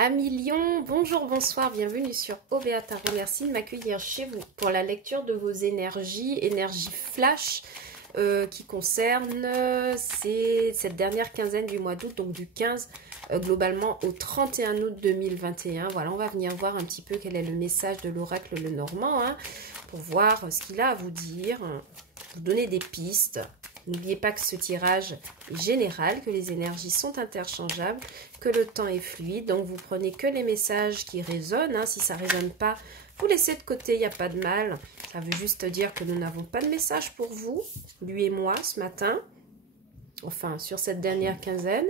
Amis Lion, bonjour, bonsoir, bienvenue sur OVA Tarot. Merci de m'accueillir chez vous pour la lecture de vos énergies flash qui concerne cette dernière quinzaine du mois d'août, donc du 15 globalement au 31 août 2021. Voilà, on va venir voir un petit peu quel est le message de l'oracle Lenormand pour voir ce qu'il a à vous dire, vous donner des pistes. N'oubliez pas que ce tirage est général, que les énergies sont interchangeables, que le temps est fluide. Donc, vous prenez que les messages qui résonnent. Si ça ne résonne pas, vous laissez de côté, il n'y a pas de mal. Ça veut juste dire que nous n'avons pas de message pour vous, lui et moi, ce matin. Enfin, sur cette dernière quinzaine.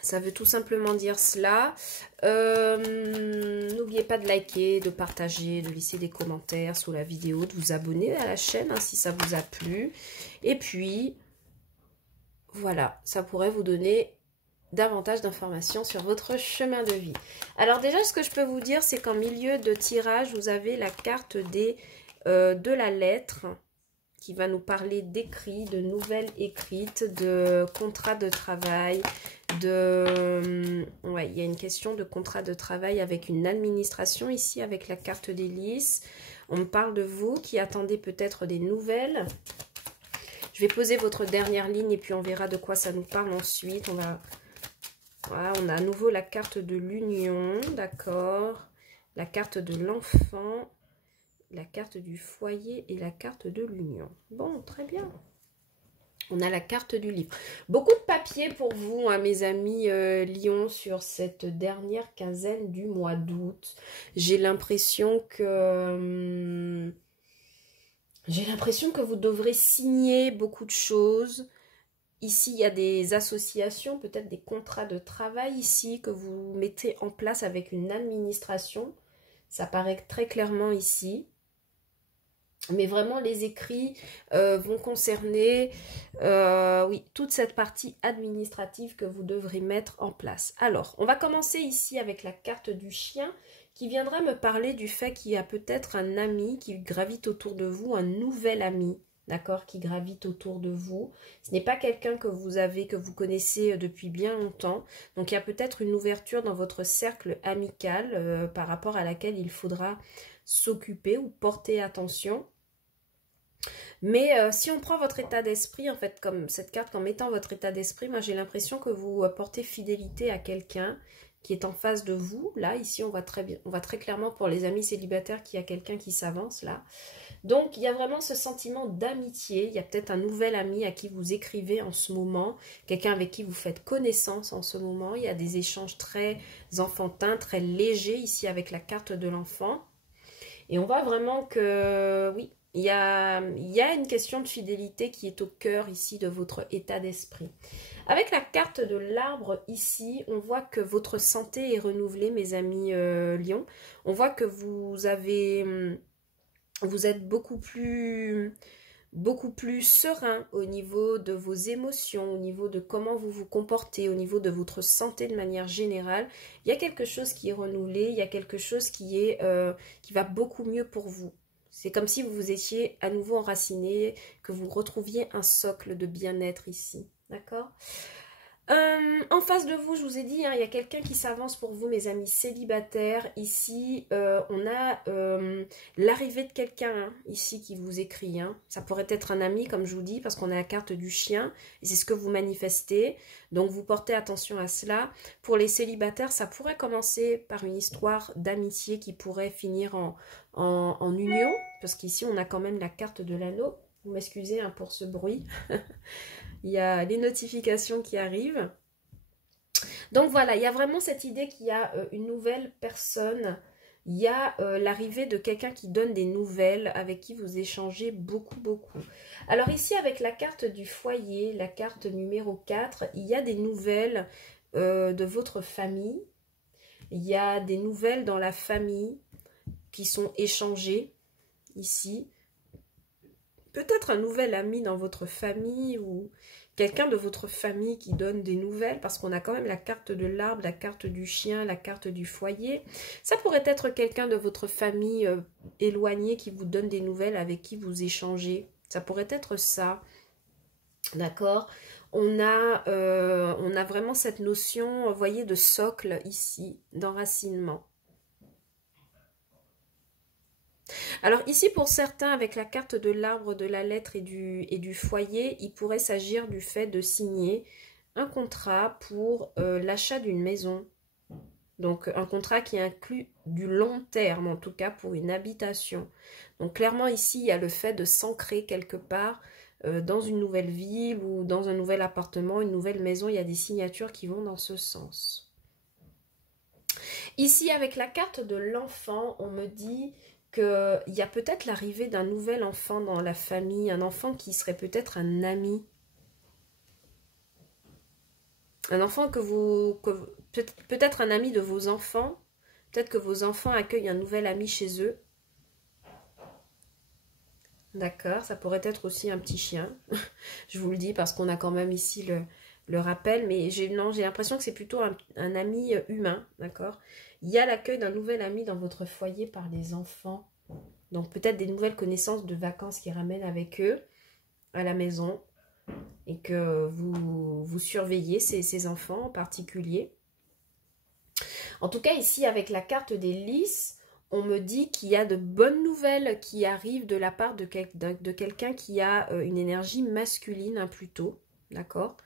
Ça veut tout simplement dire cela. N'oubliez pas de liker, de partager, de laisser des commentaires sous la vidéo, de vous abonner à la chaîne si ça vous a plu. Et puis, voilà, ça pourrait vous donner davantage d'informations sur votre chemin de vie. Alors déjà, ce que je peux vous dire, c'est qu'en milieu de tirage, vous avez la carte de la lettre qui va nous parler d'écrits, de nouvelles écrites, de contrats de travail, ouais, il y a une question de contrat de travail avec une administration ici, avec la carte d'hélice. On me parle de vous qui attendez peut-être des nouvelles. Je vais poser votre dernière ligne et puis on verra de quoi ça nous parle ensuite. Voilà, on a à nouveau la carte de l'union, d'accord, la carte de l'enfant, la carte du foyer et la carte de l'union. Bon, très bien. On a la carte du livre. Beaucoup de papier pour vous, mes amis Lion, sur cette dernière quinzaine du mois d'août. J'ai l'impression que vous devrez signer beaucoup de choses. Ici, il y a des associations, peut-être des contrats de travail ici que vous mettez en place avec une administration. Ça paraît très clairement ici. Mais vraiment, les écrits vont concerner oui, toute cette partie administrative que vous devrez mettre en place. Alors, on va commencer ici avec la carte du chien qui viendra me parler du fait qu'il y a peut-être un ami qui gravite autour de vous, un nouvel ami, d'accord, qui gravite autour de vous. Ce n'est pas quelqu'un que vous connaissez depuis bien longtemps. Donc, il y a peut-être une ouverture dans votre cercle amical par rapport à laquelle il faudra s'occuper ou porter attention. Mais si on prend votre état d'esprit, en fait, comme cette carte, en mettant votre état d'esprit, moi j'ai l'impression que vous portez fidélité à quelqu'un qui est en face de vous. Là, ici, on voit très clairement pour les amis célibataires qu'il y a quelqu'un qui s'avance là. Donc, il y a vraiment ce sentiment d'amitié. Il y a peut-être un nouvel ami à qui vous écrivez en ce moment, quelqu'un avec qui vous faites connaissance en ce moment. Il y a des échanges très enfantins, très légers ici avec la carte de l'enfant. Et on voit vraiment que, oui, il y a une question de fidélité qui est au cœur ici de votre état d'esprit. Avec la carte de l'arbre ici, on voit que votre santé est renouvelée, mes amis Lion. On voit que vous êtes beaucoup plus serein au niveau de vos émotions, au niveau de comment vous vous comportez, au niveau de votre santé de manière générale. Il y a quelque chose qui est renouvelé, il y a quelque chose qui va beaucoup mieux pour vous. C'est comme si vous vous étiez à nouveau enraciné, que vous retrouviez un socle de bien-être ici. D'accord ? En face de vous, je vous ai dit, il y a quelqu'un qui s'avance pour vous, mes amis célibataires. Ici, on a l'arrivée de quelqu'un ici qui vous écrit. Ça pourrait être un ami, comme je vous dis, parce qu'on a la carte du chien. Et c'est ce que vous manifestez. Donc, vous portez attention à cela. Pour les célibataires, ça pourrait commencer par une histoire d'amitié qui pourrait finir en union. Parce qu'ici, on a quand même la carte de l'anneau. Vous m'excusez pour ce bruit. Il y a les notifications qui arrivent. Donc voilà, il y a vraiment cette idée qu'il y a une nouvelle personne. Il y a l'arrivée de quelqu'un qui donne des nouvelles, avec qui vous échangez beaucoup, beaucoup. Alors ici, avec la carte du foyer, la carte numéro 4, il y a des nouvelles de votre famille. Il y a des nouvelles dans la famille qui sont échangées ici. Peut-être un nouvel ami dans votre famille ou quelqu'un de votre famille qui donne des nouvelles parce qu'on a quand même la carte de l'arbre, la carte du chien, la carte du foyer. Ça pourrait être quelqu'un de votre famille éloigné qui vous donne des nouvelles avec qui vous échangez. Ça pourrait être ça. D'accord ? on a vraiment cette notion, vous voyez, de socle ici, d'enracinement. Alors ici, pour certains, avec la carte de l'arbre, de la lettre et du foyer, il pourrait s'agir du fait de signer un contrat pour l'achat d'une maison. Donc un contrat qui inclut du long terme, en tout cas pour une habitation. Donc clairement ici, il y a le fait de s'ancrer quelque part dans une nouvelle ville ou dans un nouvel appartement, une nouvelle maison. Il y a des signatures qui vont dans ce sens. Ici, avec la carte de l'enfant, on me dit qu'il y a peut-être l'arrivée d'un nouvel enfant dans la famille, un enfant qui serait peut-être un ami. Un enfant peut-être un ami de vos enfants, peut-être que vos enfants accueillent un nouvel ami chez eux. D'accord, ça pourrait être aussi un petit chien, je vous le dis parce qu'on a quand même ici le rappel, mais j'ai l'impression que c'est plutôt un ami humain, d'accord. Il y a l'accueil d'un nouvel ami dans votre foyer par les enfants, donc peut-être des nouvelles connaissances de vacances qui ramènent avec eux à la maison et que vous surveillez ces enfants en particulier. En tout cas, ici, avec la carte des lys, on me dit qu'il y a de bonnes nouvelles qui arrivent de la part de quelqu'un qui a une énergie masculine plutôt, d'accord?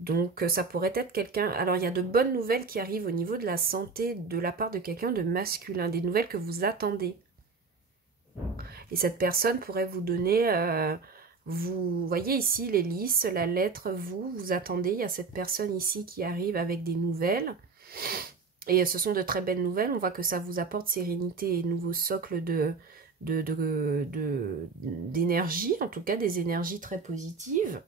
Donc, ça pourrait être quelqu'un... Alors, il y a de bonnes nouvelles qui arrivent au niveau de la santé de la part de quelqu'un de masculin, des nouvelles que vous attendez. Et cette personne pourrait vous donner... vous voyez ici les lys, la lettre, vous attendez, il y a cette personne ici qui arrive avec des nouvelles. Et ce sont de très belles nouvelles. On voit que ça vous apporte sérénité et nouveau socle d'énergie, en tout cas des énergies très positives.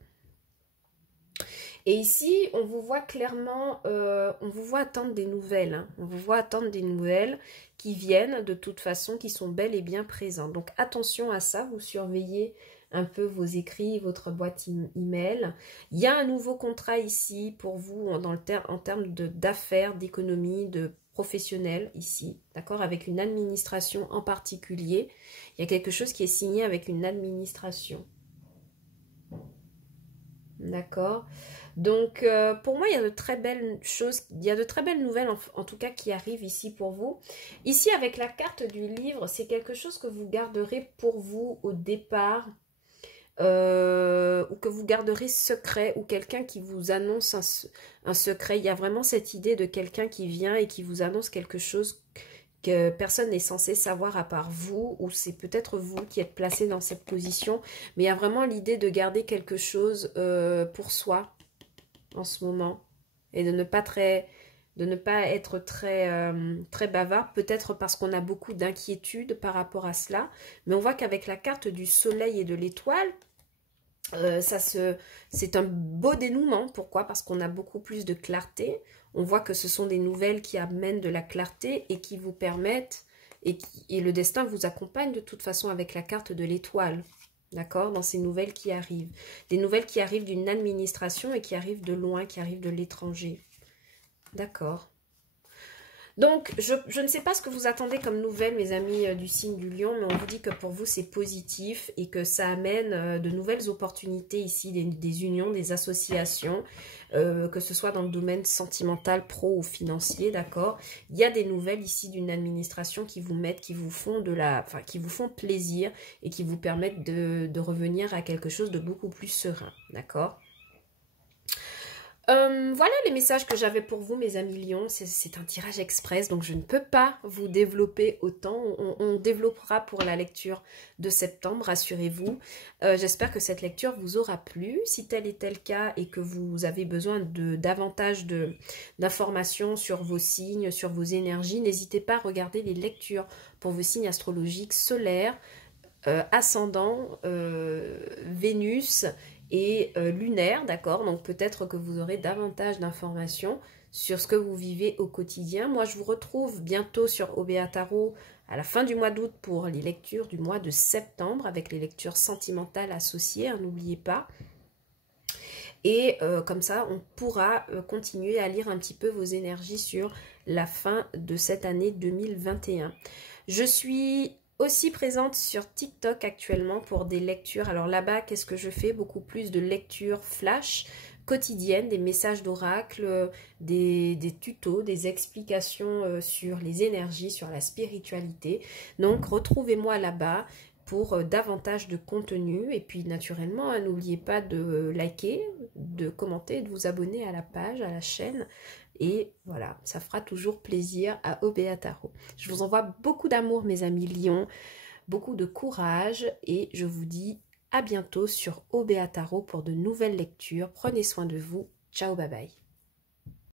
Et ici, on vous voit clairement, on vous voit attendre des nouvelles. Hein. On vous voit attendre des nouvelles qui viennent de toute façon, qui sont bel et bien présentes. Donc attention à ça, vous surveillez un peu vos écrits, votre boîte email. Il y a un nouveau contrat ici pour vous en termes d'affaires, d'économie, de professionnel ici, d'accord, avec une administration en particulier. Il y a quelque chose qui est signé avec une administration. D'accord. Donc, pour moi, il y a de très belles choses, il y a de très belles nouvelles, en tout cas, qui arrivent ici pour vous. Ici, avec la carte du livre, c'est quelque chose que vous garderez pour vous au départ, ou que vous garderez secret, ou quelqu'un qui vous annonce un secret. Il y a vraiment cette idée de quelqu'un qui vient et qui vous annonce quelque chose que personne n'est censé savoir à part vous, ou c'est peut-être vous qui êtes placé dans cette position, mais il y a vraiment l'idée de garder quelque chose pour soi en ce moment, et de ne pas être très bavard, peut-être parce qu'on a beaucoup d'inquiétude par rapport à cela, mais on voit qu'avec la carte du soleil et de l'étoile, c'est un beau dénouement. Pourquoi? Parce qu'on a beaucoup plus de clarté. On voit que ce sont des nouvelles qui amènent de la clarté et qui vous permettent, et le destin vous accompagne de toute façon avec la carte de l'étoile, d'accord, dans ces nouvelles qui arrivent. Des nouvelles qui arrivent d'une administration et qui arrivent de loin, qui arrivent de l'étranger. D'accord. Donc, je ne sais pas ce que vous attendez comme nouvelles, mes amis du signe du lion, mais on vous dit que pour vous, c'est positif et que ça amène de nouvelles opportunités ici, des unions, des associations, que ce soit dans le domaine sentimental, pro ou financier, d'accord. Il y a des nouvelles ici d'une administration qui vous mettent, qui vous font qui vous font plaisir et qui vous permettent de revenir à quelque chose de beaucoup plus serein, d'accord. Voilà les messages que j'avais pour vous, mes amis lions. C'est un tirage express, donc je ne peux pas vous développer autant. On développera pour la lecture de septembre, rassurez-vous. J'espère que cette lecture vous aura plu. Si tel est le cas et que vous avez besoin de davantage d'informations sur vos signes, sur vos énergies, n'hésitez pas à regarder les lectures pour vos signes astrologiques solaires, ascendant, Vénus et lunaire, d'accord. Donc peut-être que vous aurez davantage d'informations sur ce que vous vivez au quotidien. Moi, je vous retrouve bientôt sur OBA Tarot à la fin du mois d'août pour les lectures du mois de septembre, avec les lectures sentimentales associées, hein, n'oubliez pas. Et comme ça, on pourra continuer à lire un petit peu vos énergies sur la fin de cette année 2021. Je suis aussi présente sur TikTok actuellement pour des lectures. Alors là-bas, qu'est-ce que je fais? Beaucoup plus de lectures flash quotidiennes, des messages d'oracle, des tutos, des explications sur les énergies, sur la spiritualité. Donc retrouvez-moi là-bas pour davantage de contenu. Et puis naturellement, n'oubliez pas de liker, de commenter, de vous abonner à la page, à la chaîne. Et voilà, ça fera toujours plaisir à Obéa Tarot. Je vous envoie beaucoup d'amour, mes amis lions, beaucoup de courage et je vous dis à bientôt sur Obéa Tarot pour de nouvelles lectures. Prenez soin de vous. Ciao, bye bye.